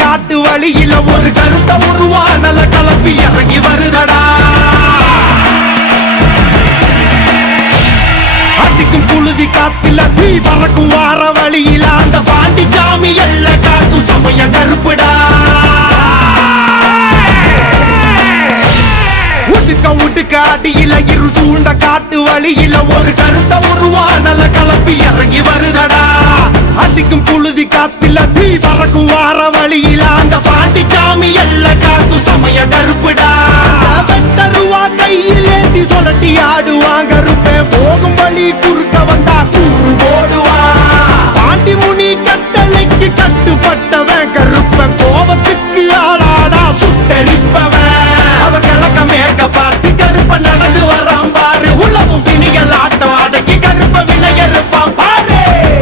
காட்டு வழியில ஒரு கருத்த உருவானல கலப்பி இறங்கி வருதடா. அடிக்கும் புழுதி காத்துல தீ பறக்கும் வார வழியில அந்த பாண்டி சாமி எல்ல காக்கும் சமய கருப்புடா. உடுக்க அடியில இரு சூழ்ந்த காட்டு வழியில ஒரு கருத்த உருவானல கலப்பி இறங்கி வருதடா. அடிக்கும் புழுதி காத்துல தீ பறக்கும் வார வழியில அந்த பாண்டி சாமி எல்ல காக்கும் சமய கருப்புடா. வெட்டருவா கையில் ஏந்தி சொல்லட்டி ஆடுவாங்க கருப்பேன் போகும் வழி குறுக்க வந்தா கூறு போடுவான். பாண்டி முனி கட்டளைக்கு கட்டுப்பட்டவன் கருப்பன் கோபத்துக்கு ஆளாடா சுட்டரிப்பவன். அவன் கிழக்க மேற்க பார்த்து கருப்ப நடந்து வரான் பாரு. உலகம் பிணிகள் ஆட்டம் அடக்கி கருப்ப வினையறுப்பான் பாரு.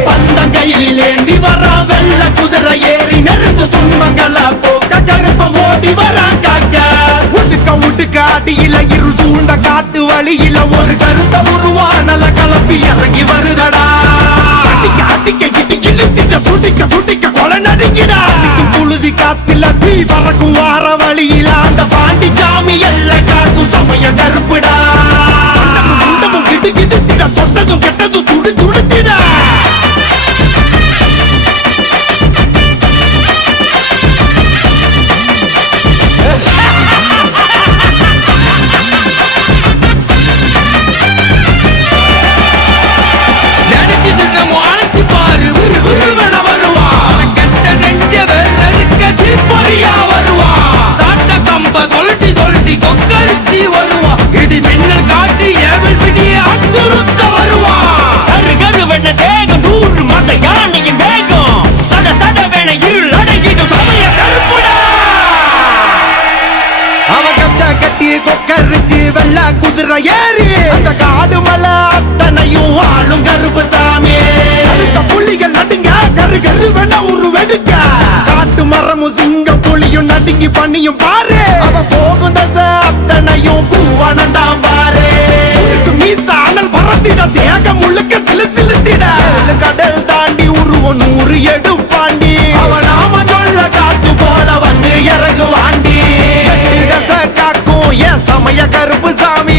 பந்தம் கையில் ஏந்தி வரா வெள்ள குதிரை ஏறி நெருங்கு துன்பங்களை போக்க கருப்ப ஓடி வரான் காக்க. உடுக்க அடியில இரு சூழ்ந்த காட்டு வழியில ஒரு கருத்த உருவானல கலப்பி இறங்கி வருதடா. அடிக்க இழுத்திட்ட புடிக்க கொலை நடுங்கிடா. புழுதி காத்துல தீ பறக்கும் வார வழியில அந்த பாண்டி சாமி எல்ல காக்கும் சமய கருப்புடா. கிடுத்திட சொட்டதும் கெட்டதும் துடுத்திட. வெள்ள குதிரை ஏறி அந்த காடு மலை அத்தனையும் ஆளும் கருப்பு சாமி. அடுத்த புலிகள் நடுங்க கரு வெண்ண உரு வெடுக்க. காட்டு மரமும் சிங்க புலியும் நடுங்கி பண்ணியும் பாரு. அவ போகும் தசை அத்தனையும் பூவானந்தாம் பாரு. மீச அனல் பறத்திட தேகம் முழுக்க சிலுத்திட. கடல் தாண்டி உருவம் 100 எடுப்பாண்டி. அவன் நாம சொல்ல காத்து போல வந்து இறங்குவாண்டி. காக்கும் என் சமய கருப்பு சாமி.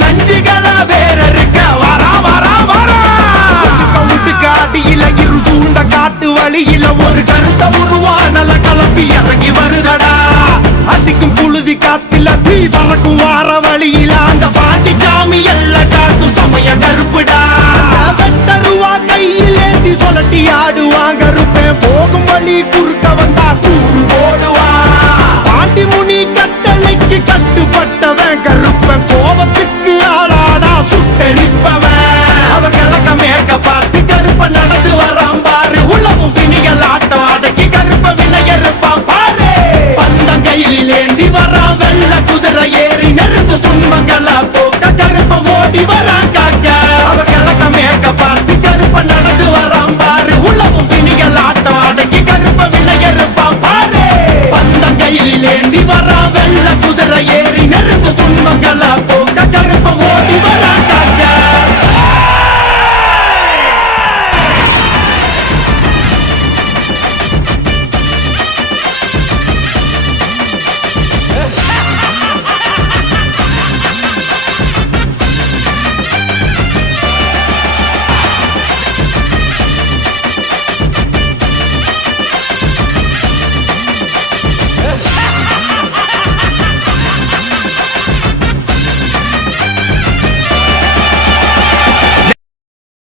நஞ்சுகளா வேற இருக்க வரா உடுக்க அடியில இரு சூழ்ந்த காட்டு வழியில ஒரு கருத்த உருவானல கலப்பி இறங்கி வருதடா. அடிக்கும் புழுதி காத்துல தீ பறக்கும் வார வழியில அந்த பாண்டி சாமி எல்ல காக்கும் சமய கருப்புடா. வெட்டருவா கையில் ஏந்தி சொல்லட்டி ஆடுவாங்க